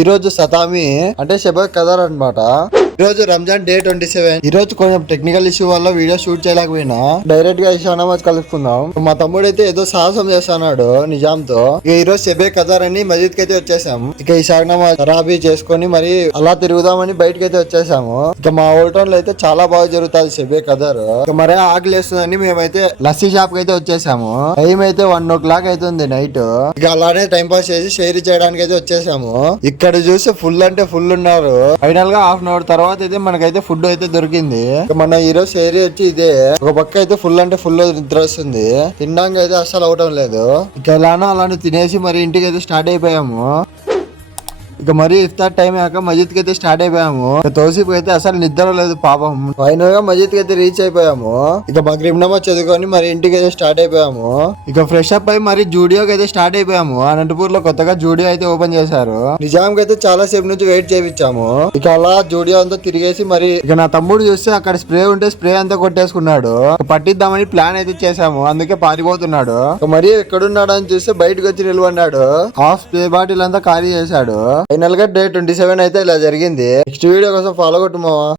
ఈ రోజు సతామి అంటే షబే కదర్ అన్నమాట. ఈ రోజు రంజాన్ డే 27. ఈ రోజు కొంచెం టెక్నికల్ ఇష్యూ వల్ల వీడియో షూట్ చేయలేకపోయినా డైరెక్ట్ గా ఇషా నమాజ్ కలుసుకుందాం. మా తమ్ముడు అయితే ఏదో సాహసం చేస్తున్నాడు నిజాంతో. ఇక ఈ రోజు షబే కదర్ అని మస్జిద్ కి అయితే వచ్చేసాం. ఇక ఇషా నమాజ్ తరాబీ చేసుకొని మరి అలా తిరుగుదామని బయటకి అయితే వచ్చేసాము. ఇక మా ఓల్డ్ టౌన్ లో అయితే చాలా బాగా జరుగుతుంది షబే కదర్. ఇక మరే ఆకలి వేస్తుందని మేమైతే లస్సీ షాప్ కి అయితే వచ్చేసాము. టైం అయితే 1 o'clock అవుతుంది నైట్. ఇక అలానే టైం పాస్ చేసి షేర్ చేయడానికి అయితే వచ్చేసాము. ఇక్కడ చూసి ఫుల్ అంటే ఫుల్ ఉన్నారు. ఫైనల్ గా హాఫ్ అన్ అవర్ తర్వాత అయితే మనకైతే ఫుడ్ అయితే దొరికింది. మన ఈరోజు షేర్ వచ్చి ఇదే. ఒక పక్క అయితే ఫుల్ అంటే ఫుల్ నిద్ర వస్తుంది. తినడానికి అయితే అస్సలు అవటం లేదు. ఇక ఎలానో అలానే తినేసి మరి ఇంటికి అయితే స్టార్ట్ అయిపోయాము. ఇక మరి ఇఫ్తార్ టైం అయ్యాక మస్జిద్ కి అయితే స్టార్ట్ అయిపోయాము. తోసిపు అయితే అసలు నిద్ర లేదు పాపం. ఫైనల్ గా మస్జిద్ కి అయితే రీచ్ అయిపోయాము. ఇక మగ్రిబ్ నమాజ్ చదువుకొని మరి ఇంటికి అయితే స్టార్ట్ అయిపోయాము. ఇక ఫ్రెష్ అప్ అయి మరి జూడియోకి అయితే స్టార్ట్ అయిపోయాము. అనంతపూర్ లో కొత్తగా జూడియో అయితే ఓపెన్ చేశారు. నిజాంకి అయితే చాలా సేపు నుంచి వెయిట్ చేయించాము. ఇక అలా జూడియో అంతా తిరిగేసి మరి ఇక నా తమ్ముడు చూస్తే అక్కడ స్ప్రే ఉంటే స్ప్రే అంతా కొట్టేసుకున్నాడు. పట్టిద్దామని ప్లాన్ అయితే చేసాము. అందుకే పారిపోతున్నాడు. మరి ఎక్కడున్నాడు అని చూస్తే బయటకు వచ్చి నిలబడ్డాడు. హాఫ్ స్ప్రే బాటిల్ అంతా ఖాళీ చేశాడు. ఫైనల్ గా డే 27 అయితే ఇలా జరిగింది. నెక్స్ట్ వీడియో కోసం ఫాలో కొట్టు మావా.